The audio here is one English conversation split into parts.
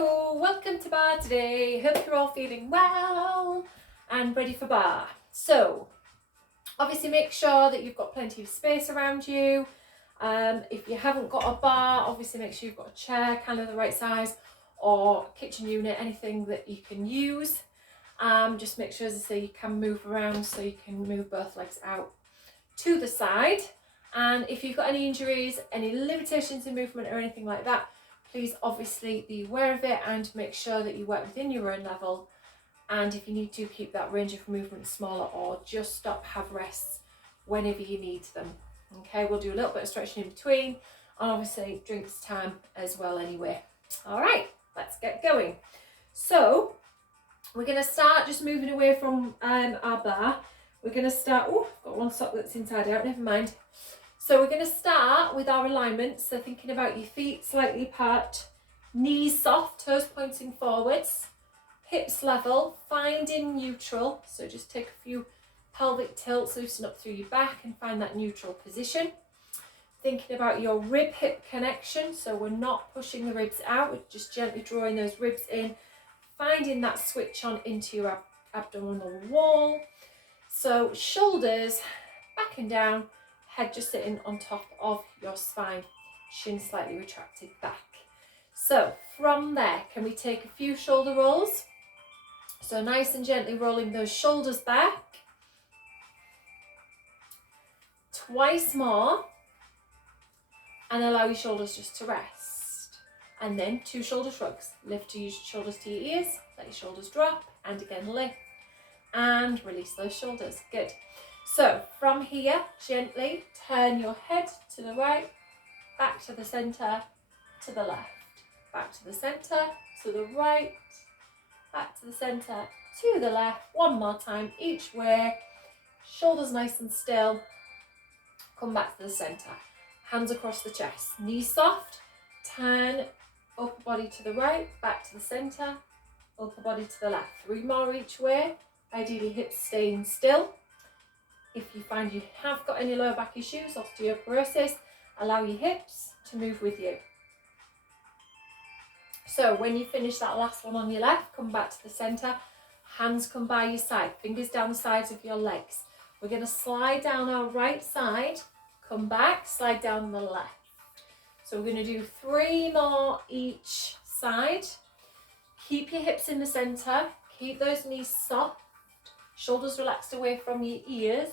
Hello, welcome to Barre today. Hope you're all feeling well and ready for Barre. So, obviously make sure that you've got plenty of space around you. If you haven't got a bar, obviously make sure you've got a chair, kind of the right size, or kitchen unit, anything that you can use. Just make sure, as I say, you can move around so you can move both legs out to the side. And if you've got any injuries, any limitations in movement or anything like that, please obviously be aware of it and make sure that you work within your own level. And if you need to, keep that range of movement smaller or just stop, have rests whenever you need them. Okay, we'll do a little bit of stretching in between and obviously drinks time as well anyway. All right, let's get going. So we're going to start just moving away from our bar. We're going to start, oh, I've got one sock that's inside out, never mind. So we're going to start with our alignment. So thinking about your feet slightly apart, knees soft, toes pointing forwards, hips level, finding neutral. So just take a few pelvic tilts, loosen up through your back and find that neutral position. Thinking about your rib hip connection. So we're not pushing the ribs out, we're just gently drawing those ribs in, finding that switch on into your abdominal wall. So shoulders back and down, head just sitting on top of your spine, shin slightly retracted back. So from there, can we take a few shoulder rolls? So nice and gently rolling those shoulders back. Twice more, and allow your shoulders just to rest. And then 2 shoulder shrugs. Lift your shoulders to your ears, let your shoulders drop, and again lift, and release those shoulders. Good. So from here, gently turn your head to the right, back to the centre, to the left, back to the centre, to the right, back to the centre, to the left. One more time each way. Shoulders nice and still. Come back to the centre. Hands across the chest. Knees soft. Turn upper body to the right, back to the centre, upper body to the left. 3 more each way. Ideally hips staying still. If you find you have got any lower back issues, osteoporosis, allow your hips to move with you. So when you finish that last one on your left, come back to the centre, hands come by your side, fingers down the sides of your legs. We're going to slide down our right side, come back, slide down the left. So we're going to do 3 more each side. Keep your hips in the centre, keep those knees soft, shoulders relaxed away from your ears,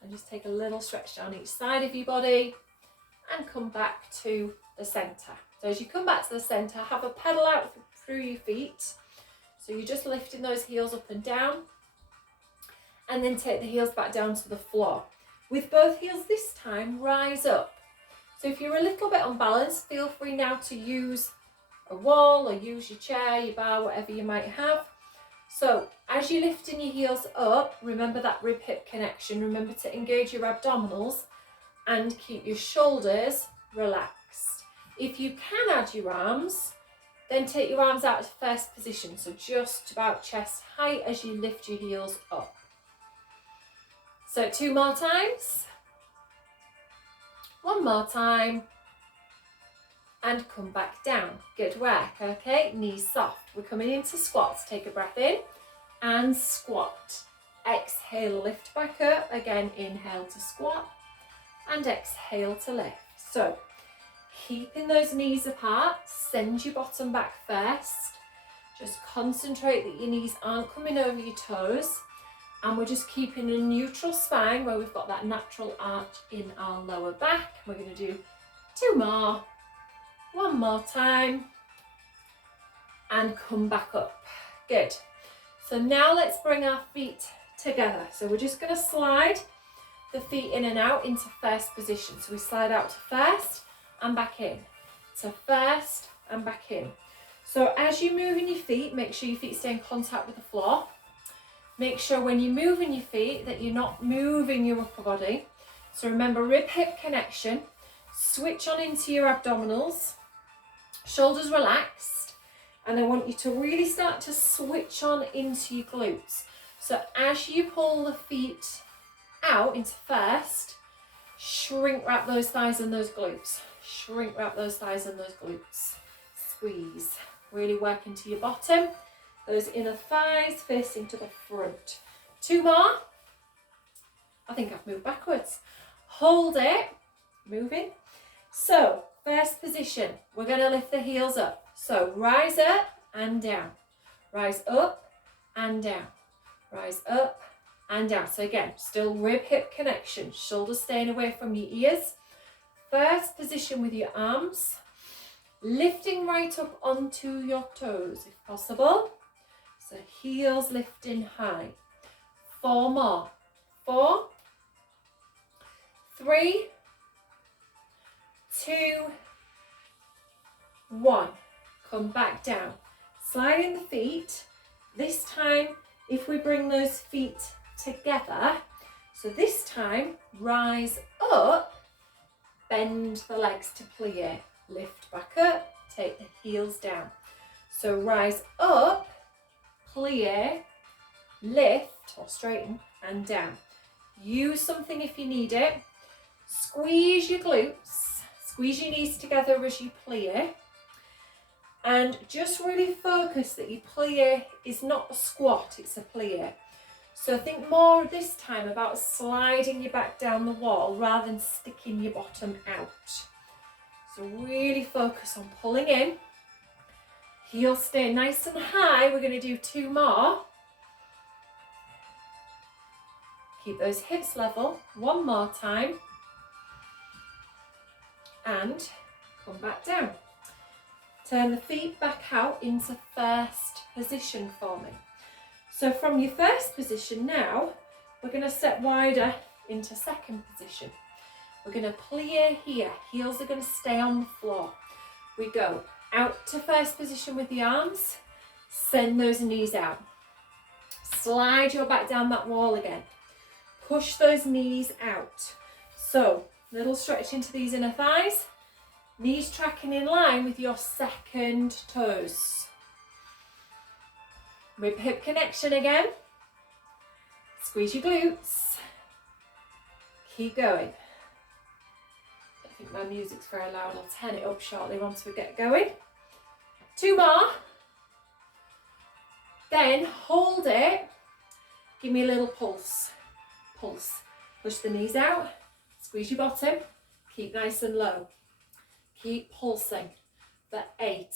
and just take a little stretch down each side of your body and come back to the centre. So as you come back to the centre, have a pedal out through your feet. So you're just lifting those heels up and down, and then take the heels back down to the floor. With both heels this time, rise up. So if you're a little bit unbalanced, feel free now to use a wall or use your chair, your bar, whatever you might have. So as you're lifting your heels up, remember that rib hip connection. Remember to engage your abdominals and keep your shoulders relaxed. If you can add your arms, then take your arms out to first position. So just about chest height as you lift your heels up. So 2 more times. 1 more time. And come back down. Good work, okay? Knees soft. We're coming into squats. Take a breath in and squat. Exhale, lift back up. Again, inhale to squat and exhale to lift. So keeping those knees apart, send your bottom back first. Just concentrate that your knees aren't coming over your toes, and we're just keeping a neutral spine where we've got that natural arch in our lower back. We're going to do 2 more. 1 more time, and come back up. Good. So now let's bring our feet together. So we're just going to slide the feet in and out into first position. So we slide out to first and back in, to first and back in. So as you're moving your feet, make sure your feet stay in contact with the floor. Make sure when you're moving your feet that you're not moving your upper body. So remember, rib hip connection. Switch on into your abdominals. Shoulders relaxed, and I want you to really start to switch on into your glutes. So as you pull the feet out into first, shrink wrap those thighs and those glutes. Shrink wrap those thighs and those glutes. squeeze. Really work into your bottom. Those inner thighs facing to the front. 2 more. I think I've moved backwards. Hold it, moving. So, first position, we're going to lift the heels up. So, rise up and down. Rise up and down. Rise up and down. So again, still rib-hip connection. Shoulders staying away from your ears. First position with your arms. Lifting right up onto your toes if possible. So heels lifting high. 4 more. 4, 3, 2, 1. Come back down. Sliding the feet. This time, if we bring those feet together, so this time, rise up, bend the legs to plie. Lift back up, take the heels down. So rise up, plie, lift or straighten and down. Use something if you need it. Squeeze your glutes, squeeze your knees together as you plie. And just really focus that your plie is not a squat, it's a plie. So think more this time about sliding your back down the wall rather than sticking your bottom out. So really focus on pulling in. Heels stay nice and high. We're going to do 2 more. Keep those hips level. 1 more time. And come back down. Turn the feet back out into first position for me. So from your first position now, we're going to step wider into second position. We're going to plie here. Heels are going to stay on the floor. We go out to first position with the arms. Send those knees out. Slide your back down that wall again. Push those knees out. So, little stretch into these inner thighs. Knees tracking in line with your second toes. Rib hip connection again. Squeeze your glutes. Keep going. I think my music's very loud. I'll turn it up shortly once we get going. 2 more. Then hold it. Give me a little pulse. Pulse. Push the knees out. Squeeze your bottom. Keep nice and low. Keep pulsing for 8,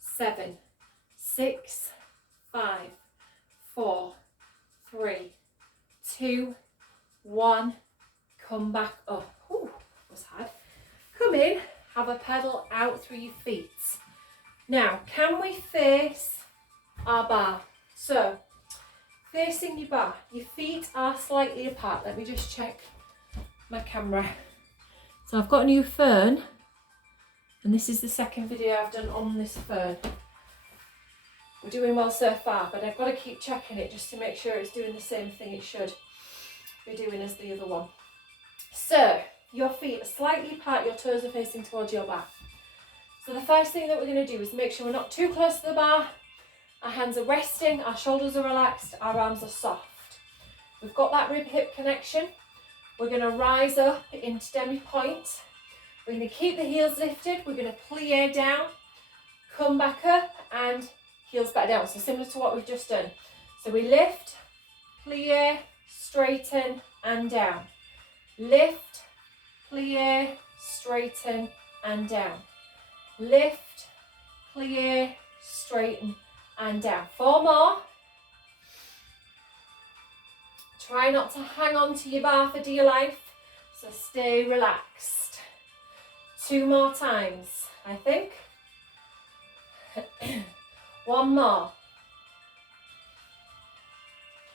7, 6, 5, 4, 3, 2, 1. Come back up. Ooh, that was hard. Come in, have a pedal out through your feet. Now, can we face our bar? So, facing your bar, your feet are slightly apart. Let me just check my camera. So I've got a new phone. And this is the second video I've done on this phone. We're doing well so far, but I've got to keep checking it just to make sure it's doing the same thing it should be doing as the other one. So, your feet are slightly apart, your toes are facing towards your back. So the first thing that we're going to do is make sure we're not too close to the bar. Our hands are resting, our shoulders are relaxed, our arms are soft. We've got that rib hip connection. We're going to rise up into demi-point. We're going to keep the heels lifted. We're going to plie down, come back up and heels back down. So similar to what we've just done. So we lift, plie, straighten and down. Lift, plie, straighten and down. Lift, plie, straighten and down. 4 more. Try not to hang on to your bar for dear life. So stay relaxed. 2 more times, I think. 1 more.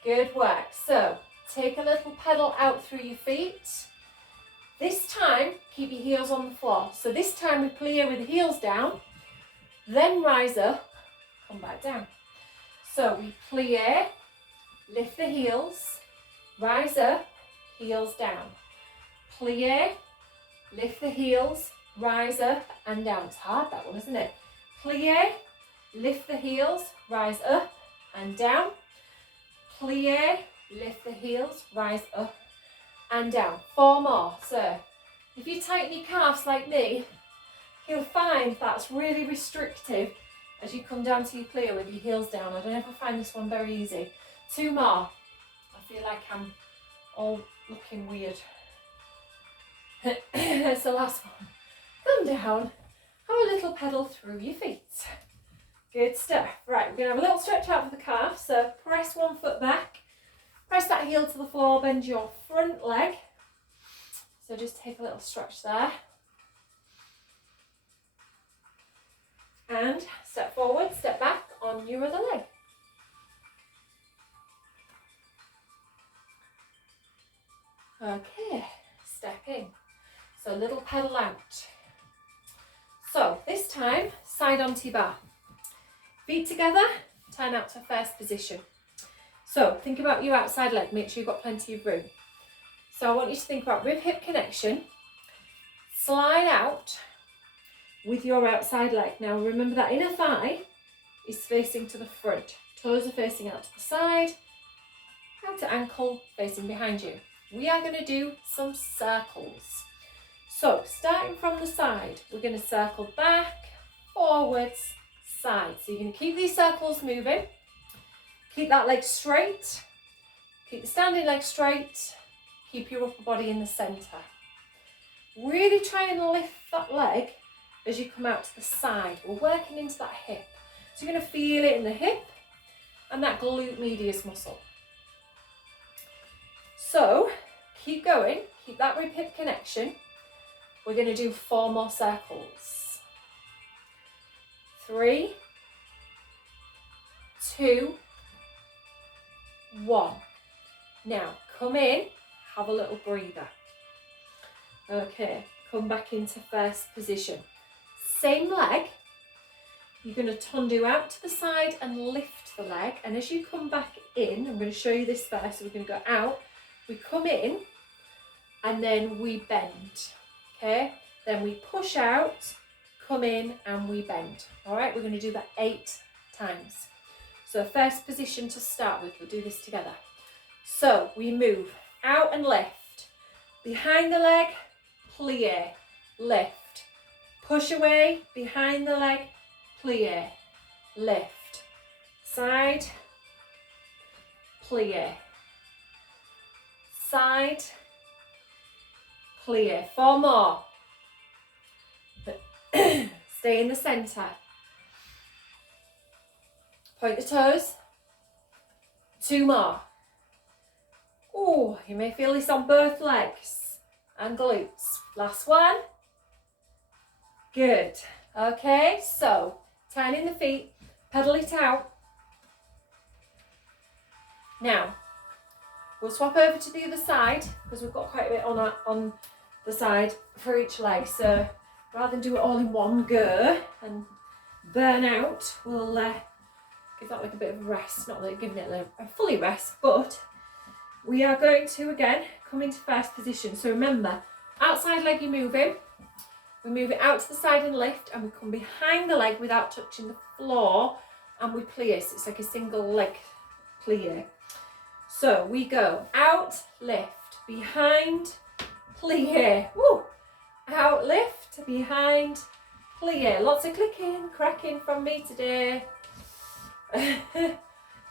Good work. So, take a little pedal out through your feet. This time, keep your heels on the floor. So this time we plie with the heels down, then rise up, come back down. So we plie, lift the heels, rise up, heels down. Plie, lift the heels, rise up and down. It's hard, that one, isn't it? Plie, lift the heels, rise up and down. Plie, lift the heels, rise up and down. 4 more. So if you tighten your calves like me, You'll find that's really restrictive as you come down to your plie with your heels down. I don't ever find this one very easy. 2 more. I feel like I'm all looking weird. It's the last one. Come down. Have a little pedal through your feet. Good stuff. Right, we're going to have a little stretch out for the calf. So press one foot back. Press that heel to the floor. Bend your front leg. So just take a little stretch there. And step forward, step back on your other leg. Okay, step in. So a little pedal out. So this time, side onto your bar. Feet together, turn out to first position. So think about your outside leg, make sure you've got plenty of room. So I want you to think about rib hip connection, slide out with your outside leg. Now remember that inner thigh is facing to the front, toes are facing out to the side, outer ankle facing behind you. We are going to do some circles. So starting from the side, we're going to circle back, forwards, side. So you're going to keep these circles moving, keep that leg straight, keep the standing leg straight, keep your upper body in the centre. Really try and lift that leg as you come out to the side. We're working into that hip. So you're going to feel it in the hip and that glute medius muscle. So keep going, keep that rib hip connection. We're going to do 4 more circles. 3, 2, 1. Now come in, have a little breather. Okay, come back into first position. Same leg, you're going to tundo out to the side and lift the leg. And as you come back in, I'm going to show you this first. So we're going to go out, we come in, and then we bend. Okay, then we push out, come in, and we bend. All right, we're going to do that 8 times. So first position to start with, we'll do this together. So we move out and lift, behind the leg, plie, lift, push away, behind the leg, plie, lift, side, plie, side, plie. 4 more. Stay in the centre. Point the toes. 2 more. Oh, you may feel this on both legs and glutes. Last one. Good. Okay, so turn in the feet, pedal it out. Now, we'll swap over to the other side because we've got quite a bit on the side for each leg. So rather than do it all in one go and burn out, we'll give that like a bit of a rest. Not that you're giving it a fully rest, but we are going to again come into first position. So remember, outside leg you're moving. We move it out to the side and lift, and we come behind the leg without touching the floor, and we plie. So it's like a single leg plie. So we go out, lift, behind, plie. Woo! Out, lift, behind, plie. Lots of clicking, cracking from me today.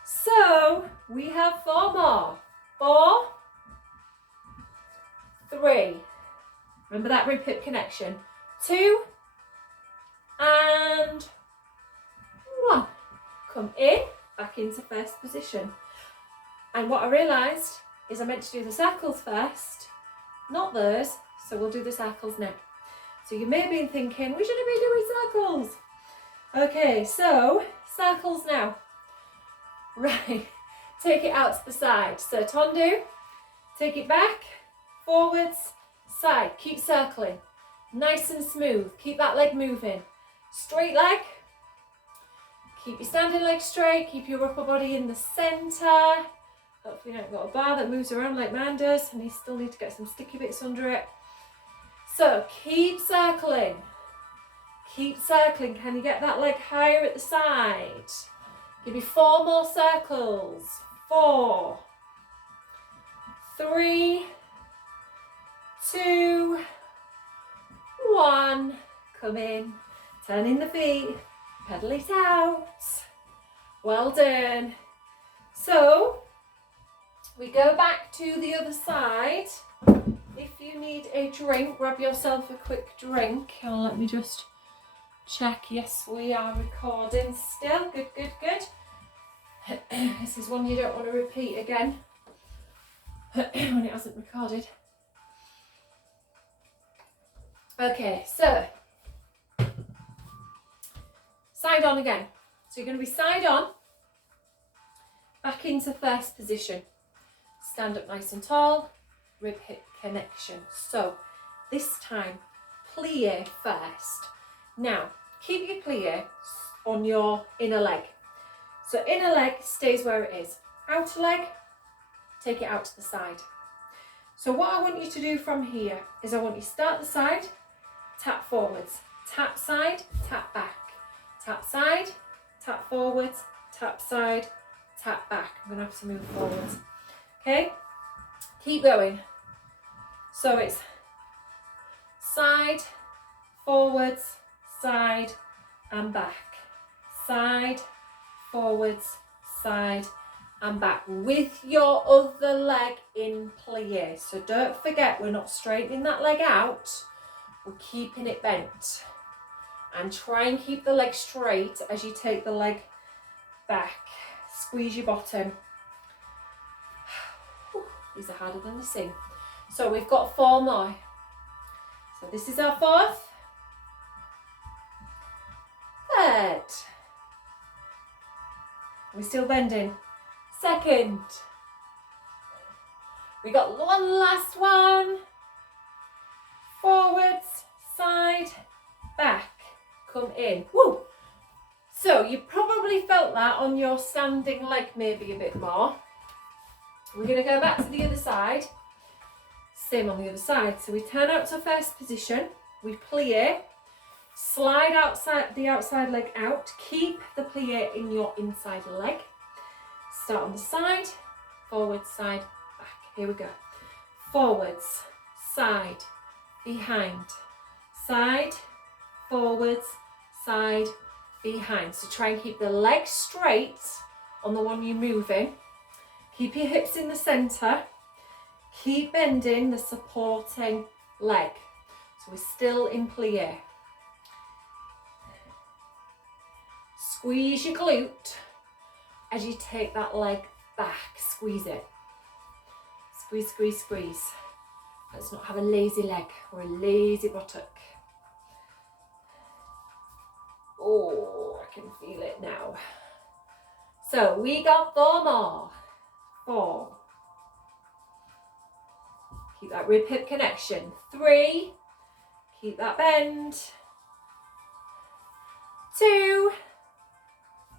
So we have 4 more. 4, 3. Remember that rib hip connection. 2 and 1. Come in, back into first position. And what I realised is I meant to do the circles first, not those, so we'll do the circles now. So you may have been thinking, we shouldn't be doing circles. Okay, so circles now. Right, take it out to the side. So tondo, take it back, forwards, side, keep circling. Nice and smooth, keep that leg moving. Straight leg, keep your standing leg straight, keep your upper body in the centre. Hopefully you haven't got a bar that moves around like mine does, and you still need to get some sticky bits under it. So keep circling. Keep circling. Can you get that leg higher at the side? Give me 4 more circles. 4, 3, 2, 1. come in, turn in the feet, pedal it out. Well done. So we go back to the other side. If you need a drink, grab yourself a quick drink. Oh, let me just check. Yes, we are recording still. Good, good, good. This is one you don't want to repeat again when it hasn't recorded. Okay, so side on again. So you're going to be side on, back into first position. Stand up nice and tall, rib hip connection. So this time, plie first. Now, keep your plie on your inner leg. So inner leg stays where it is. Outer leg, take it out to the side. So what I want you to do from here is I want you to start the side, tap forwards, tap side, tap back, tap side, tap forwards, tap side, tap back. I'm going to have to move forwards. Okay, keep going. So it's side, forwards, side and back. Side, forwards, side and back with your other leg in plie. So don't forget, we're not straightening that leg out, we're keeping it bent. And try and keep the leg straight as you take the leg back. Squeeze your bottom. These are harder than they seem. So we've got 4 more. So this is our 4th. 3rd. We're still bending. 2nd. We got one last one. Forwards, side, back. Come in. Woo! So you probably felt that on your standing leg maybe a bit more. We're going to go back to the other side. Same on the other side. So we turn out to first position. We plie. Slide outside the outside leg out. Keep the plie in your inside leg. Start on the side. Forward, side, back. Here we go. Forwards, side, behind. Side, forwards, side, behind. So try and keep the leg straight on the one you're moving. Keep your hips in the centre. Keep bending the supporting leg. So we're still in plie. Squeeze your glute as you take that leg back. Squeeze it. Squeeze, squeeze, squeeze. Let's not have a lazy leg or a lazy buttock. Oh, I can feel it now. So we got 4 more. 4. Keep that rib hip connection. 3. Keep that bend. 2.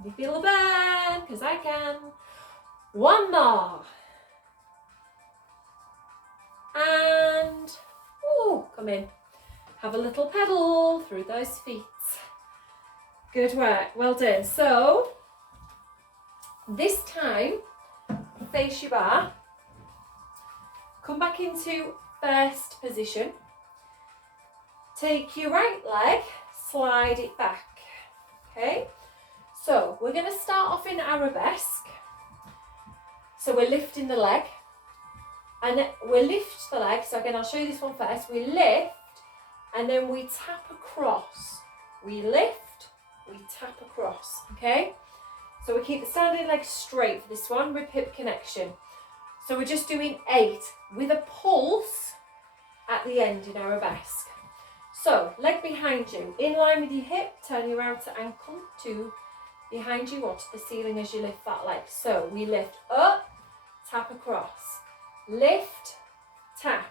You feel a burn, because I can. 1 more. And, ooh, come in. Have a little pedal through those feet. Good work, well done. So, this time, face your bar. Come back into first position. Take your right leg, slide it back. Okay, so we're going to start off in arabesque. So we're lifting the leg. And we lift the leg. So again, I'll show you this one first. We lift and then we tap across. We lift, we tap across. Okay? So we keep the standing leg straight for this one, rib hip connection. So we're just doing 8 with a pulse at the end in arabesque. So leg behind you, in line with your hip, turn your outer ankle to behind you or to the ceiling as you lift that leg. So we lift up, tap across. Lift, tap,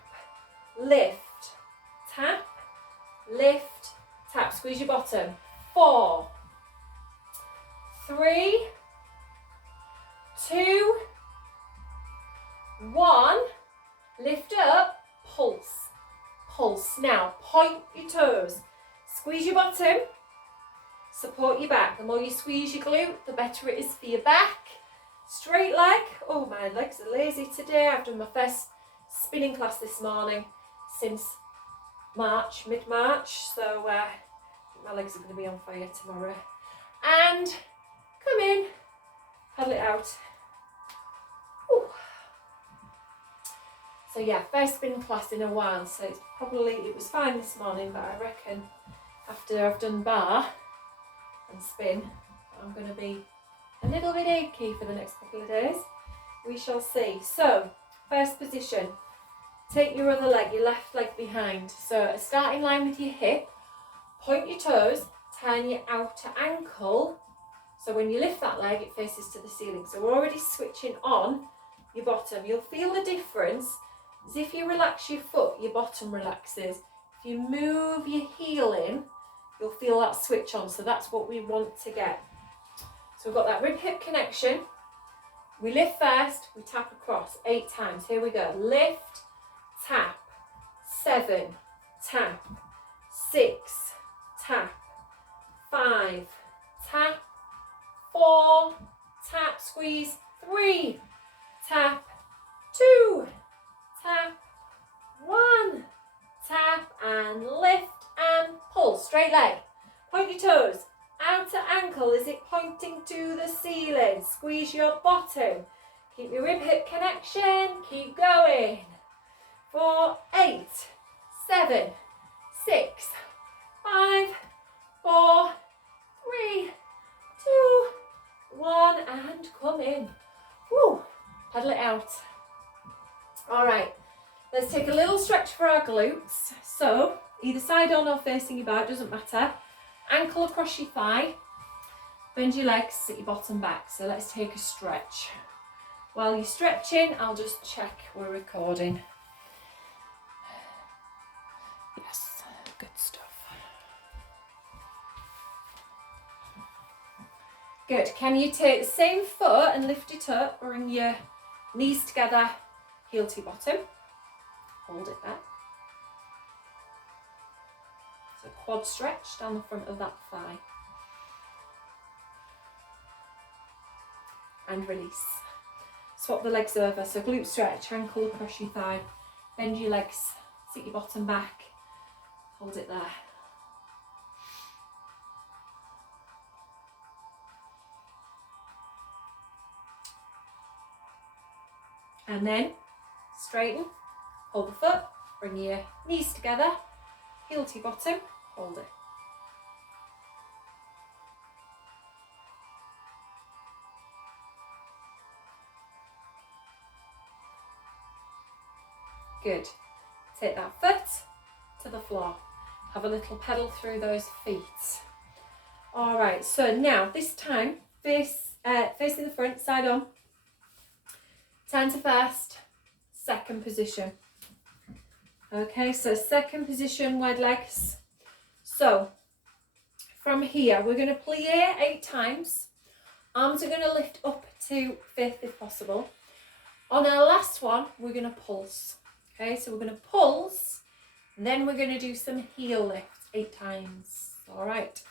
lift, tap, lift, tap. Squeeze your bottom. 4, 3, 2, 1. Lift up, pulse, pulse. Now point your toes. Squeeze your bottom, support your back. The more you squeeze your glute, the better it is for your back. Straight leg. Oh, my legs are lazy today. I've done my first spinning class this morning since March, mid-March. So My legs are going to be on fire tomorrow. And come in, paddle it out. Ooh. So yeah, first spin class in a while, so it was fine this morning, but I reckon after I've done bar and spin, I'm going to be a little bit achy for the next couple of days. We shall see. So, first position, take your other leg, your left leg behind. So a starting line with your hip, point your toes, turn your outer ankle. So when you lift that leg, it faces to the ceiling. So we're already switching on your bottom. You'll feel the difference. As if you relax your foot, your bottom relaxes. If you move your heel in, you'll feel that switch on. So that's what we want to get. So we've got that rib hip connection. We lift first, we tap across 8 times. Here we go. Lift, tap, 7, tap, 6, tap, 5, tap, 4, tap, squeeze, 3, tap, 2, tap, 1, tap, and lift and pull. Straight leg. Point your toes. Outer ankle, is it pointing to the ceiling? Squeeze your bottom. Keep your rib hip connection. Keep going. For 8, 7, 6, 5, 4, 3, 2, 1, and come in. Woo! Paddle it out. All right, let's take a little stretch for our glutes. So either side on or facing your back, doesn't matter. Ankle across your thigh, bend your legs, sit your bottom back. So let's take a stretch. While you're stretching, I'll just check we're recording. Yes, good stuff. Good. Can you take the same foot and lift it up, bring your knees together, heel to your bottom. Hold it there. So quad stretch down the front of that thigh. And release. Swap the legs over. So glute stretch, ankle across your thigh. Bend your legs, sit your bottom back. Hold it there. And then straighten, hold the foot, bring your knees together, heel to your bottom, hold it. Good. Take that foot to the floor. Have a little pedal through those feet. All right, so now this time, facing the front, side on. Turn to first, second position. Okay, so second position, wide legs. So from here, we're going to plie 8 times. Arms are going to lift up to 5th if possible. On our last one, we're going to pulse. Okay, so we're going to pulse, and then we're going to do some heel lifts 8 times. All right,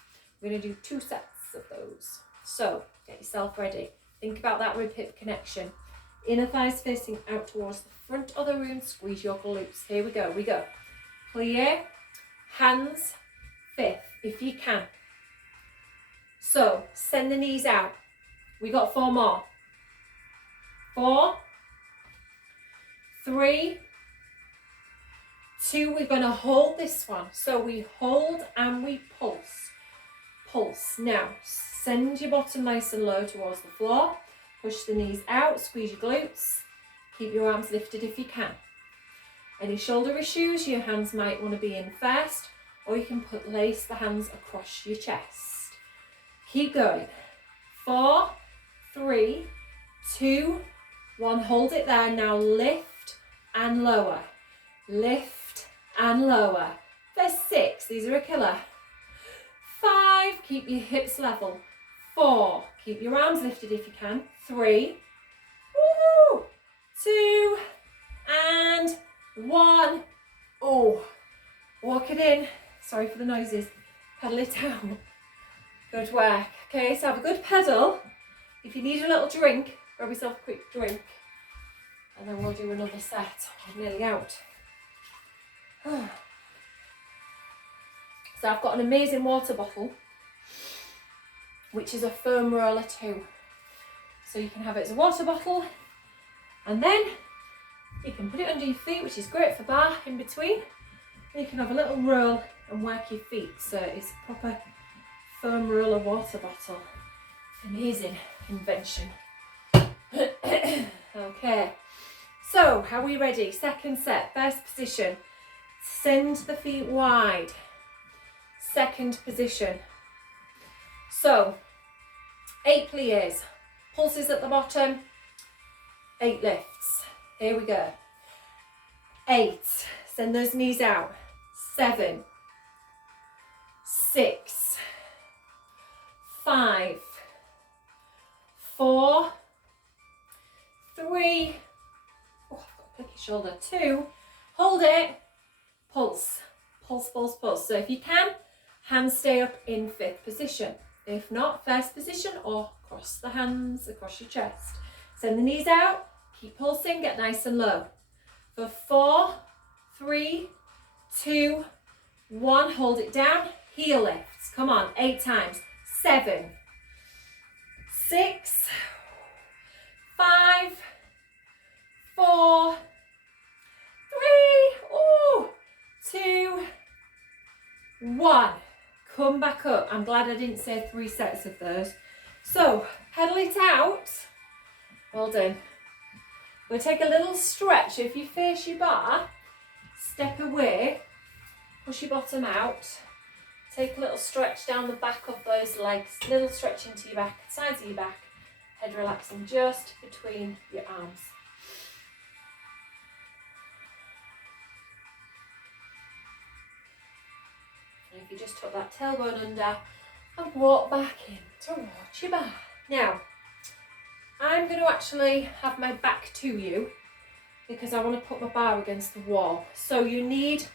we're going to do 2 sets of those. So get yourself ready. Think about that rib hip connection. Inner thighs facing out towards the front of the room. Squeeze your glutes. Here we go. We go. Plie, hands, 5th if you can. So send the knees out. We got 4 more. 4, 3, 2. We're going to hold this one. So we hold and we pulse. Pulse. Now send your bottom nice and low towards the floor. Push the knees out, squeeze your glutes. Keep your arms lifted if you can. Any shoulder issues, your hands might want to be in first, or you can lace the hands across your chest. Keep going. 4, 3, 2, 1. Hold it there. Now lift and lower. Lift and lower. There's 6. These are a killer. 5. Keep your hips level. 4. Keep your arms lifted if you can. 3. Woo! 2. And 1. Oh, walk it in. Sorry for the noises. Pedal it out. Good work. Okay, so have a good pedal. If you need a little drink, grab yourself a quick drink. And then we'll do another set. I'm nearly out. So So I've got an amazing water bottle, which is a foam roller too. So you can have it as a water bottle, and then you can put it under your feet, which is great for bar in between. And you can have a little roll and work your feet. So it's a proper foam roller water bottle. Amazing invention. Okay, so are we ready? Second set, first position. Send the feet wide. Second position. So 8 pliés, pulses at the bottom, 8 lifts. Here we go. 8, send those knees out. 7, 6, 5, 4, 3, oh, I've got a clicky shoulder, 2, hold it, pulse, pulse, pulse, pulse. So if you can, hands stay up in 5th position. If not, 1st position, or cross the hands across your chest. Send the knees out, keep pulsing, get nice and low. For 4, 3, 2, 1, hold it down, heel lifts. Come on, 8 times. 7, 6, 5, 4, 3, 2, 1. Come back up. I'm glad I didn't say 3 sets of those. So, pedal it out. Well done. We'll take a little stretch. If you face your bar, step away, push your bottom out. Take a little stretch down the back of those legs. Little stretch into your back, sides of your back. Head relaxing just between your arms. And if you just tuck that tailbone under and walk back in towards your bar. Now, I'm going to actually have my back to you because I want to put my bar against the wall. So you need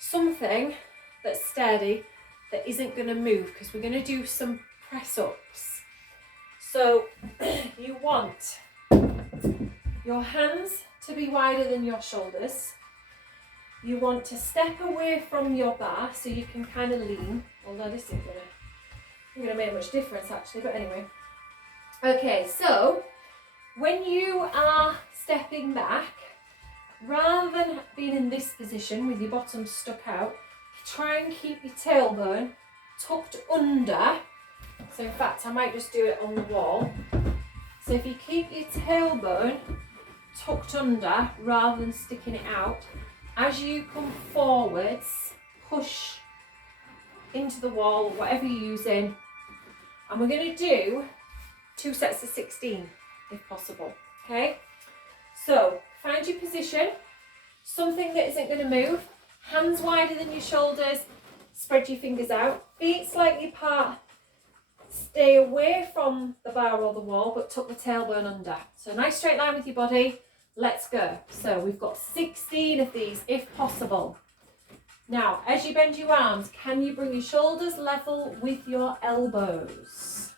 something that's steady, that isn't going to move, because we're going to do some press ups. So you want your hands to be wider than your shoulders. You want to step away from your bar so you can kind of lean, although this isn't going to make much difference actually, but anyway. Okay, so when you are stepping back, rather than being in this position with your bottom stuck out, try and keep your tailbone tucked under. So in fact, I might just do it on the wall. So if you keep your tailbone tucked under rather than sticking it out, as you come forwards, push into the wall, whatever you're using. And we're going to do 2 sets of 16 if possible. Okay, so find your position, something that isn't going to move, hands wider than your shoulders, spread your fingers out, feet slightly apart, stay away from the bar or the wall, but tuck the tailbone under. So nice straight line with your body. Let's go. So we've got 16 of these if possible. Now, as you bend your arms, can you bring your shoulders level with your elbows?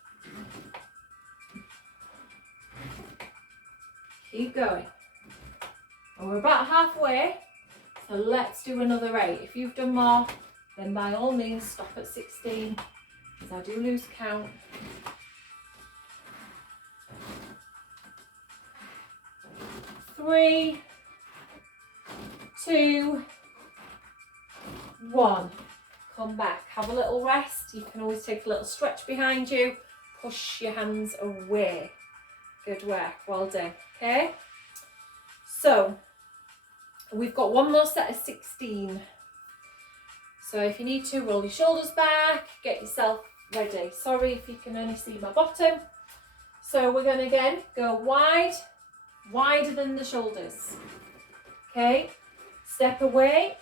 Keep going. And we're about halfway, so let's do another 8. If you've done more, then by all means stop at 16, because I do lose count. 3, 2, 1. Come back, have a little rest. You can always take a little stretch behind you. Push your hands away. Good work, well done. Okay, so we've got one more set of 16. So if you need to, roll your shoulders back, get yourself ready. Sorry if you can only see my bottom. So we're going to again go wide, wider than the shoulders. Okay, step away,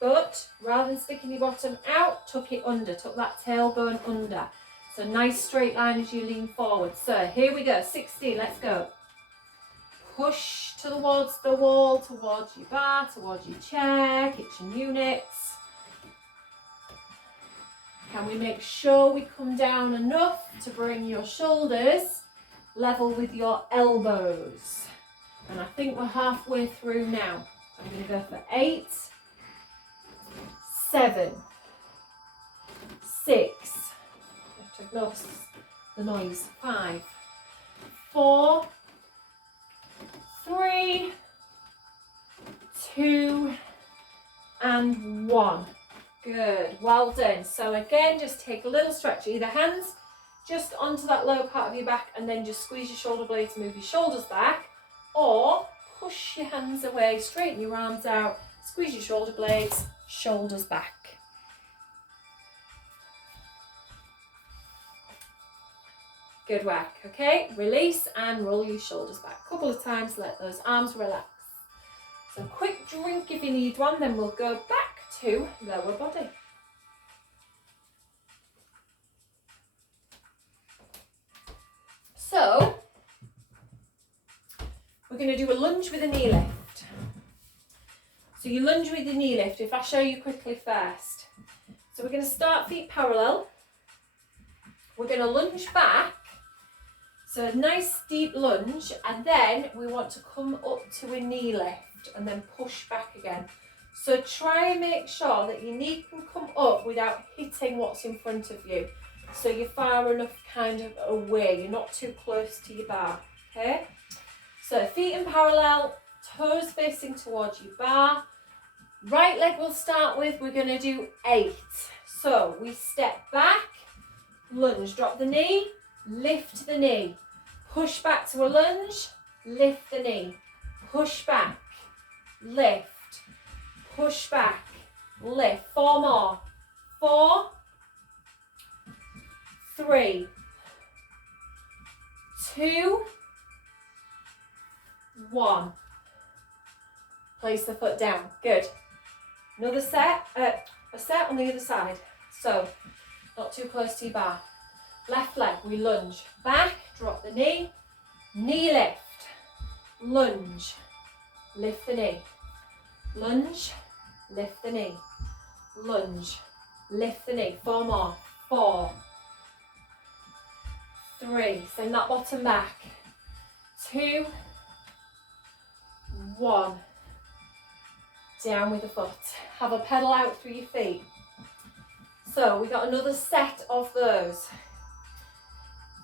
but rather than sticking your bottom out, tuck it under, tuck that tailbone under. So nice straight line as you lean forward. So here we go, 16, let's go. Push towards the wall, towards your bar, towards your chair, kitchen units. Can we make sure we come down enough to bring your shoulders level with your elbows? And I think we're halfway through now. I'm going to go for 8, 7, 6. You have to ignore the noise. 5, 4, 3, 2, and 1. Good, well done. So again, just take a little stretch, either hands just onto that lower part of your back and then just squeeze your shoulder blades, move your shoulders back, or push your hands away, straighten your arms out, squeeze your shoulder blades, shoulders back. Good work, okay? Release and roll your shoulders back. A couple of times, let those arms relax. So quick drink if you need one, then we'll go back to lower body. So, we're going to do a lunge with a knee lift. So you lunge with your knee lift, if I show you quickly first. So we're going to start feet parallel. We're going to lunge back. So a nice deep lunge, and then we want to come up to a knee lift and then push back again. So try and make sure that your knee can come up without hitting what's in front of you. So you're far enough kind of away, you're not too close to your bar, okay? So feet in parallel, toes facing towards your bar. Right leg we'll start with, we're going to do 8. So we step back, lunge, drop the knee, lift the knee, push back to a lunge, lift the knee, push back, lift, push back, lift. 4 more. 4, 3, 2, 1. Place the foot down. Good. Another set, a set on the other side. So, not too close to your bar. Left leg, we lunge. Back, drop the knee, knee lift, lunge, lift the knee, lunge, lift the knee, lunge, lift the knee. 4 more. 4, 3, send that bottom back. 2, 1. Down with the foot. Have a pedal out through your feet. So we got another set of those.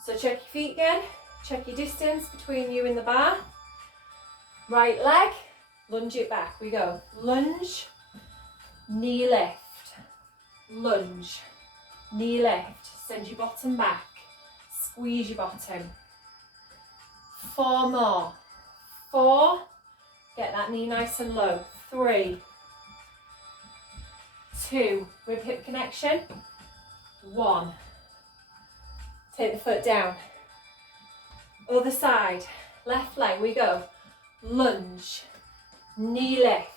So check your feet again. Check your distance between you and the bar. Right leg, lunge it back. We go lunge, knee lift, lunge, knee lift. Send your bottom back. Squeeze your bottom. 4 more. 4. Get that knee nice and low. 3, 2. Rib hip connection. 1. Take the foot down. Other side. Left leg. We go lunge, knee lift,